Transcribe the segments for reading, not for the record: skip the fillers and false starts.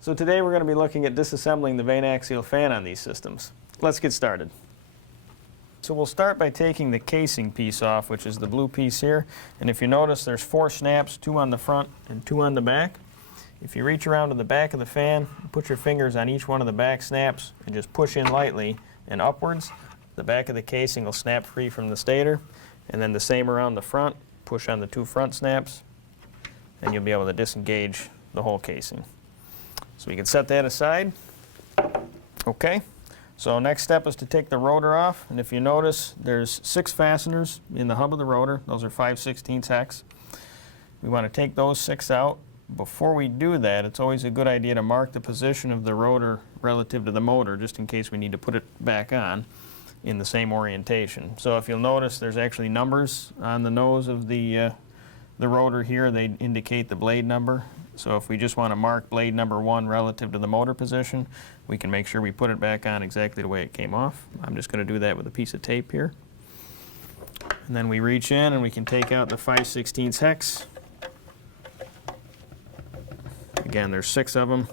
So today we're going to be looking at disassembling the vane axial fan on these systems. Let's get started. So we'll start by taking the casing piece off, which is the blue piece here. And if you notice, there's 4 snaps, 2 on the front and 2 on the back. If you reach around to the back of the fan, put your fingers on each one of the back snaps and just push in lightly and upwards, the back of the casing will snap free from the stator. And then the same around the front, push on the 2 front snaps, and you'll be able to disengage the whole casing. So we can set that aside. Okay, so next step is to take the rotor off, and if you notice, there's 6 fasteners in the hub of the rotor. Those are 5/16 hex. We want to take those 6 out. Before we do that, it's always a good idea to mark the position of the rotor relative to the motor, just in case we need to put it back on in the same orientation. So if you'll notice, there's actually numbers on the nose of the rotor here. They indicate the blade number. So if we just want to mark blade number 1 relative to the motor position, we can make sure we put it back on exactly the way it came off. I'm just going to do that with a piece of tape here. And then we reach in and we can take out the 5/16 hex. Again, there's 6 of them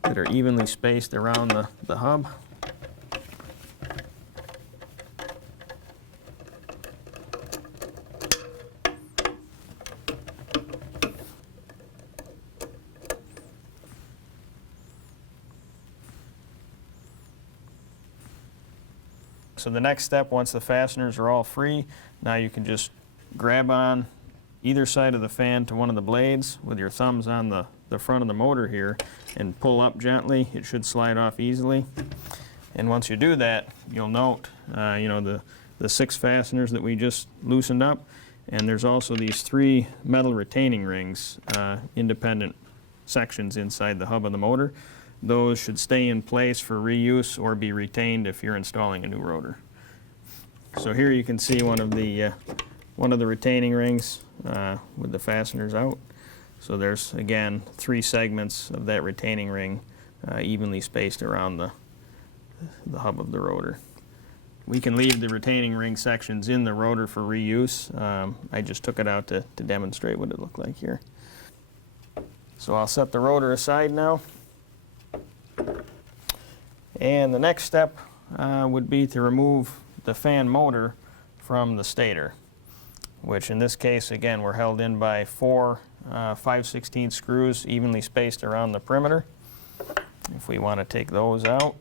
that are evenly spaced around the hub. So the next step, once the fasteners are all free, now you can just grab on either side of the fan to one of the blades with your thumbs on the front of the motor here and pull up gently. It should slide off easily. And once you do that, you'll note the 6 fasteners that we just loosened up, and there's also these 3 metal retaining rings, independent sections inside the hub of the motor. Those should stay in place for reuse or be retained if you're installing a new rotor. So here you can see one of the retaining rings with the fasteners out. So there's, again, 3 segments of that retaining ring evenly spaced around the hub of the rotor. We can leave the retaining ring sections in the rotor for reuse. I just took it out to demonstrate what it looked like here. So I'll set the rotor aside now. And the next step would be to remove the fan motor from the stator, which in this case, again, we're held in by 4 5/16 screws evenly spaced around the perimeter. If we want to take those out,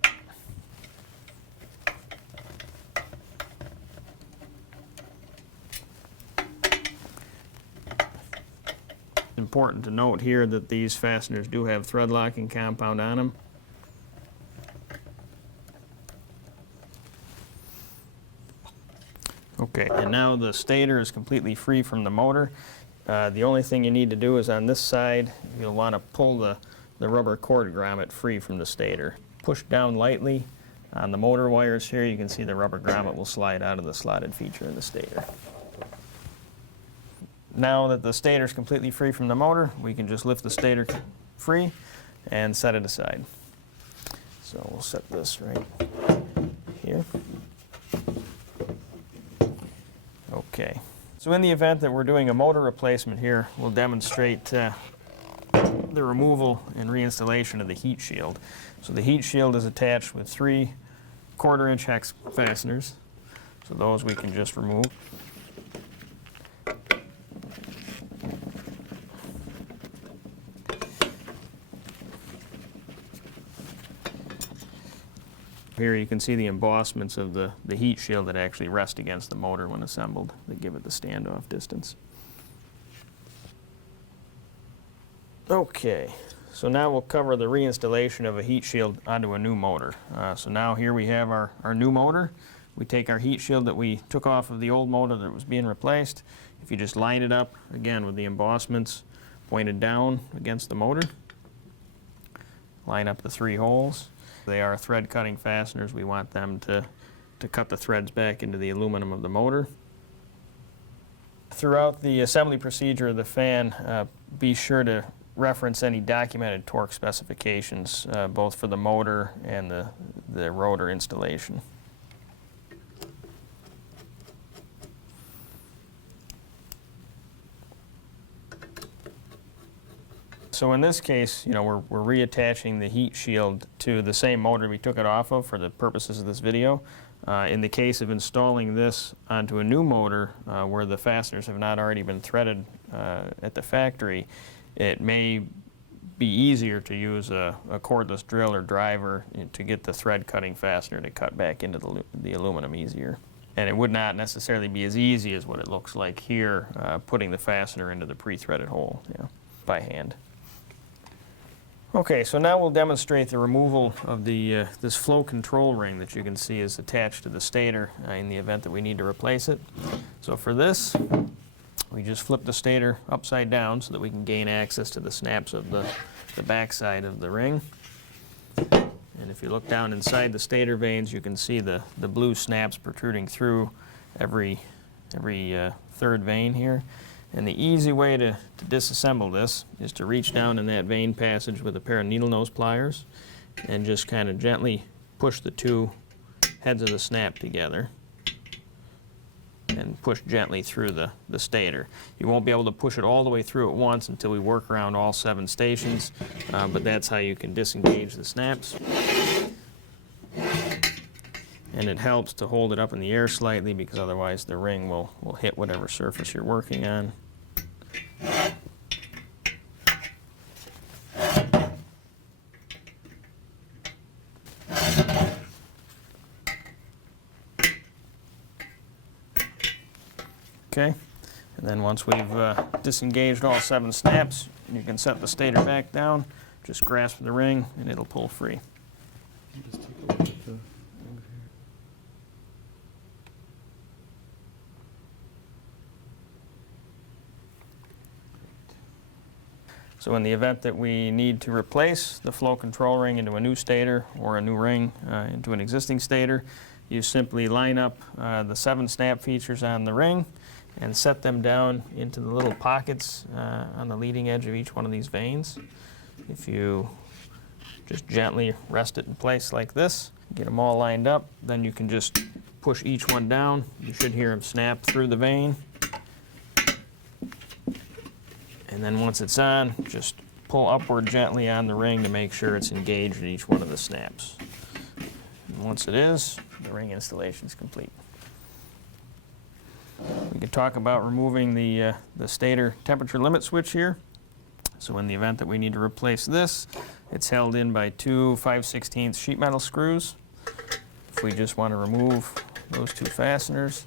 it's important to note here that these fasteners do have thread locking compound on them. Okay, and now the stator is completely free from the motor. The only thing you need to do is on this side, you'll want to pull the rubber cord grommet free from the stator. Push down lightly on the motor wires here. You can see the rubber grommet will slide out of the slotted feature in the stator. Now that the stator is completely free from the motor, we can just lift the stator free and set it aside. So we'll set this right here. Okay, so in the event that we're doing a motor replacement here, we'll demonstrate the removal and reinstallation of the heat shield. So the heat shield is attached with 3 1/4" hex fasteners. So those we can just remove. Here you can see the embossments of the heat shield that actually rest against the motor when assembled. They give it the standoff distance. Okay, so now we'll cover the reinstallation of a heat shield onto a new motor. So now here we have our new motor. We take our heat shield that we took off of the old motor that was being replaced. If you just line it up, again, with the embossments pointed down against the motor, line up the 3 holes. They are thread cutting fasteners. We want them to cut the threads back into the aluminum of the motor. Throughout the assembly procedure of the fan, be sure to reference any documented torque specifications, both for the motor and the rotor installation. So in this case, we're reattaching the heat shield to the same motor we took it off of for the purposes of this video. In the case of installing this onto a new motor where the fasteners have not already been threaded at the factory, it may be easier to use a cordless drill or driver to get the thread cutting fastener to cut back into the aluminum easier. And it would not necessarily be as easy as what it looks like here, putting the fastener into the pre-threaded hole by hand. Okay, so now we'll demonstrate the removal of this flow control ring that you can see is attached to the stator in the event that we need to replace it. So for this, we just flip the stator upside down so that we can gain access to the snaps of the back side of the ring. And if you look down inside the stator vanes, you can see the blue snaps protruding through every third vane here. And the easy way to disassemble this is to reach down in that vane passage with a pair of needle nose pliers and just kind of gently push the two heads of the snap together and push gently through the stator. You won't be able to push it all the way through at once until we work around all 7 stations, but that's how you can disengage the snaps. And it helps to hold it up in the air slightly because otherwise the ring will hit whatever surface you're working on. Okay, and then once we've disengaged all 7 snaps, you can set the stator back down, just grasp the ring, and it'll pull free. Just take a look at the over here. So in the event that we need to replace the flow control ring into a new stator or a new ring into an existing stator, you simply line up the 7 snap features on the ring and set them down into the little pockets on the leading edge of each one of these vanes. If you just gently rest it in place like this, get them all lined up, then you can just push each one down. You should hear them snap through the vane. And then once it's on, just pull upward gently on the ring to make sure it's engaged in each one of the snaps. And once it is, the ring installation is complete. We could talk about removing the stator temperature limit switch here. So in the event that we need to replace this, it's held in by 2 5/16 sheet metal screws. If we just want to remove those 2 fasteners,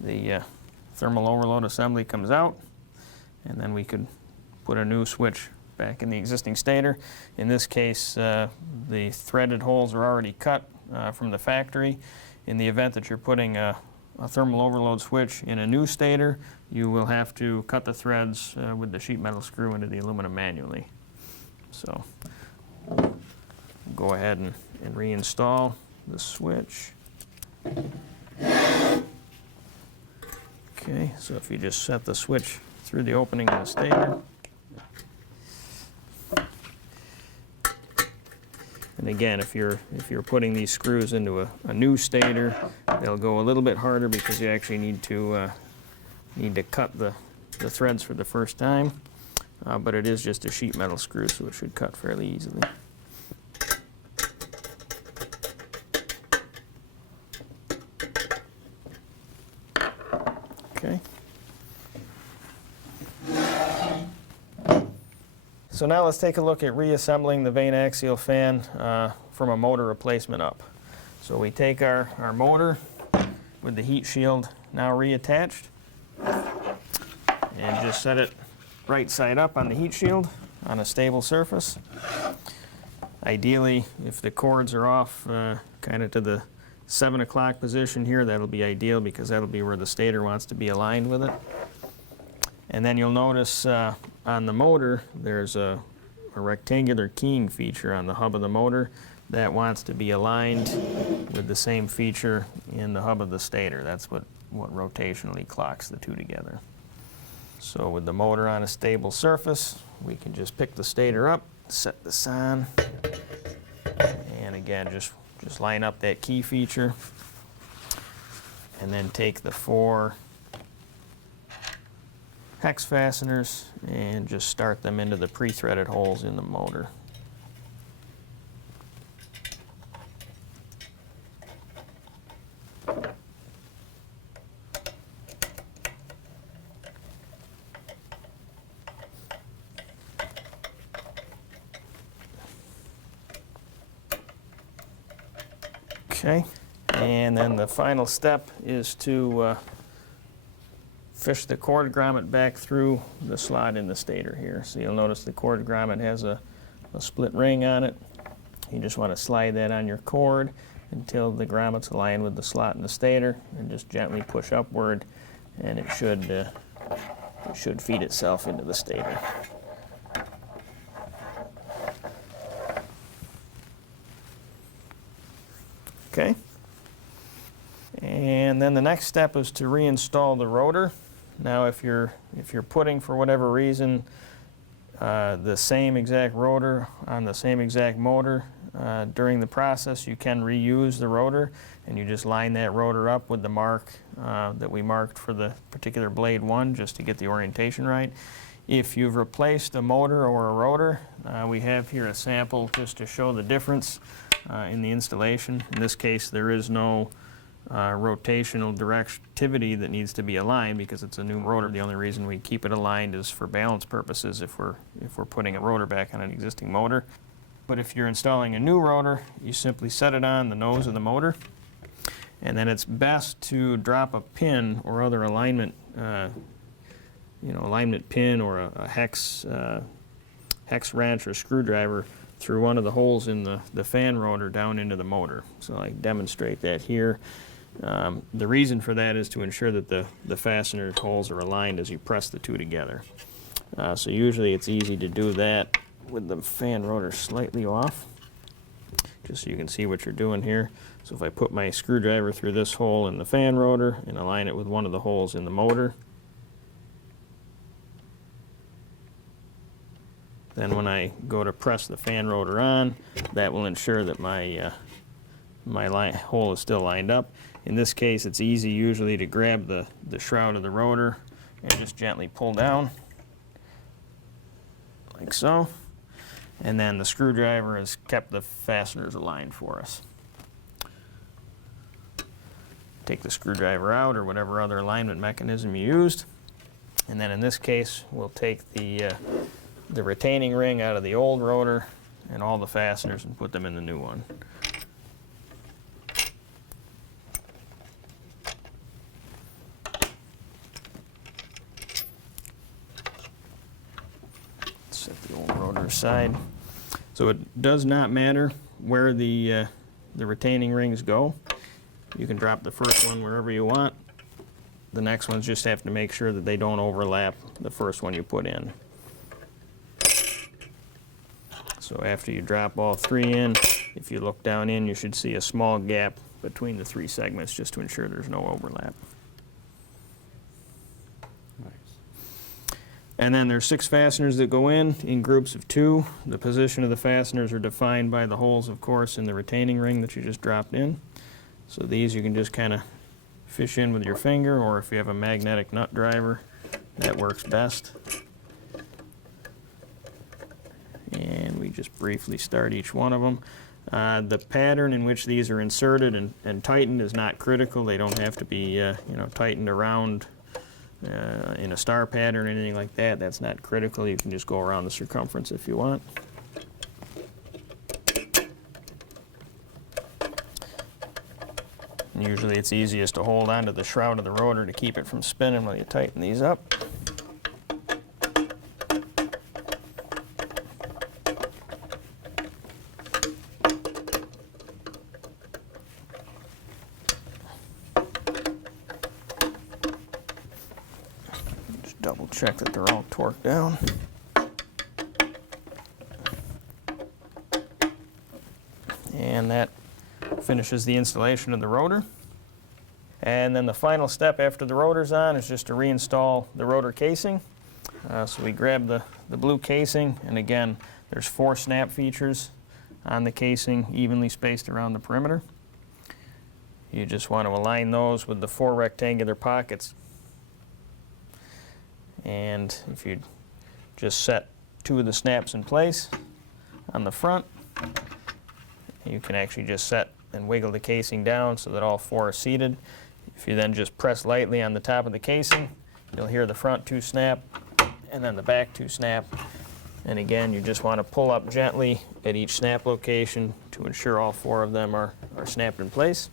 the thermal overload assembly comes out, and then we could put a new switch back in the existing stator. In this case, the threaded holes are already cut from the factory. In the event that you're putting a thermal overload switch in a new stator, you will have to cut the threads with the sheet metal screw into the aluminum manually. So go ahead and reinstall the switch. Okay, so if you just set the switch through the opening of the stator, and again, if you're putting these screws into a new stator, they'll go a little bit harder because you actually need to cut the threads for the first time. But it is just a sheet metal screw, so it should cut fairly easily. Okay. So now let's take a look at reassembling the vane axial fan from a motor replacement up. So we take our motor with the heat shield now reattached and just set it right side up on the heat shield on a stable surface. Ideally, if the cords are off kind of to the 7 o'clock position here, that'll be ideal because that'll be where the stator wants to be aligned with it. And then you'll notice on the motor there's a rectangular keying feature on the hub of the motor that wants to be aligned with the same feature in the hub of the stator. That's what rotationally clocks the two together. So with the motor on a stable surface, we can just pick the stator up, set this on, and again just line up that key feature. and then take the 4 hex fasteners and just start them into the pre-threaded holes in the motor. Okay, and then the final step is to fish the cord grommet back through the slot in the stator here. So you'll notice the cord grommet has a split ring on it. You just want to slide that on your cord until the grommet's aligned with the slot in the stator, and just gently push upward, and it should feed itself into the stator. Okay. And then the next step is to reinstall the rotor. Now if you're putting, for whatever reason, the same exact rotor on the same exact motor, during the process you can reuse the rotor, and you just line that rotor up with the mark that we marked for the particular blade 1, just to get the orientation right. If you've replaced a motor or a rotor, we have here a sample just to show the difference in the installation. In this case, there is no rotational directivity that needs to be aligned because it's a new rotor. The only reason we keep it aligned is for balance purposes if we're putting a rotor back on an existing motor. But if you're installing a new rotor, you simply set it on the nose of the motor, and then it's best to drop a pin or other alignment, alignment pin or a hex wrench or screwdriver through one of the holes in the fan rotor down into the motor. So I demonstrate that here. The reason for that is to ensure that the fastener holes are aligned as you press the two together. So usually it's easy to do that with the fan rotor slightly off, just so you can see what you're doing here. So if I put my screwdriver through this hole in the fan rotor and align it with one of the holes in the motor, then when I go to press the fan rotor on, that will ensure that my hole is still lined up. In this case, it's easy usually to grab the shroud of the rotor and just gently pull down, like so. And then the screwdriver has kept the fasteners aligned for us. Take the screwdriver out, or whatever other alignment mechanism you used. And then in this case, we'll take the retaining ring out of the old rotor and all the fasteners and put them in the new one. Set the old rotor aside. So it does not matter where the retaining rings go. You can drop the first one wherever you want. The next ones just have to make sure that they don't overlap the first one you put in. So after you drop all 3 in, if you look down in, you should see a small gap between the 3 segments just to ensure there's no overlap. Nice. And then there's 6 fasteners that go in groups of 2. The position of the fasteners are defined by the holes, of course, in the retaining ring that you just dropped in. So these you can just kind of fish in with your finger, or if you have a magnetic nut driver, that works best. And we just briefly start each one of them. The pattern in which these are inserted and tightened is not critical. They don't have to be tightened around in a star pattern or anything like that. That's not critical. You can just go around the circumference if you want. And usually it's easiest to hold onto the shroud of the rotor to keep it from spinning while you tighten these up. Just double check that they're all torqued down. And that finishes the installation of the rotor. And then the final step after the rotor's on is just to reinstall the rotor casing. So we grab the blue casing, and again, there's 4 snap features on the casing, evenly spaced around the perimeter. You just want to align those with the 4 rectangular pockets. And if you just set 2 of the snaps in place on the front, you can actually just set and wiggle the casing down so that all 4 are seated. If you then just press lightly on the top of the casing, you'll hear the front 2 snap and then the back 2 snap. And again, you just want to pull up gently at each snap location to ensure all 4 of them are snapped in place.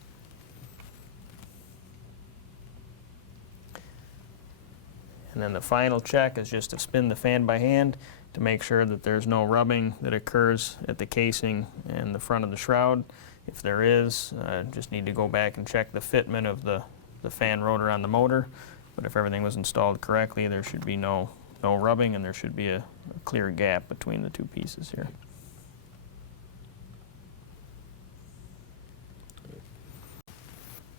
And then the final check is just to spin the fan by hand to make sure that there's no rubbing that occurs at the casing and the front of the shroud. If there is, just need to go back and check the fitment of the fan rotor on the motor. But if everything was installed correctly, there should be no rubbing, and there should be a clear gap between the 2 pieces here.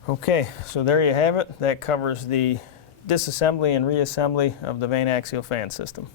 Okay, so there you have it. That covers the disassembly and reassembly of the vane axial fan system.